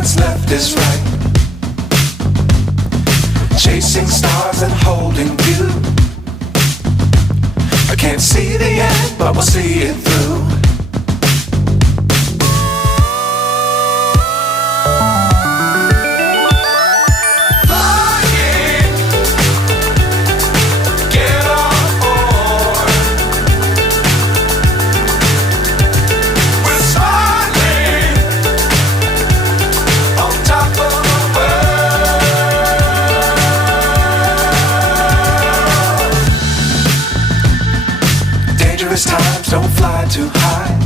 what's left is right. Chasing stars and holding you. I can't see the end, but we'll see it through. Times don't fly too high.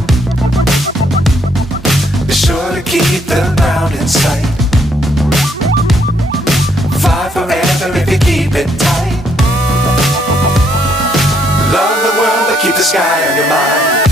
Be sure to keep the ground in sight. Fly forever if you keep it tight. Love the world but keep the sky on your mind.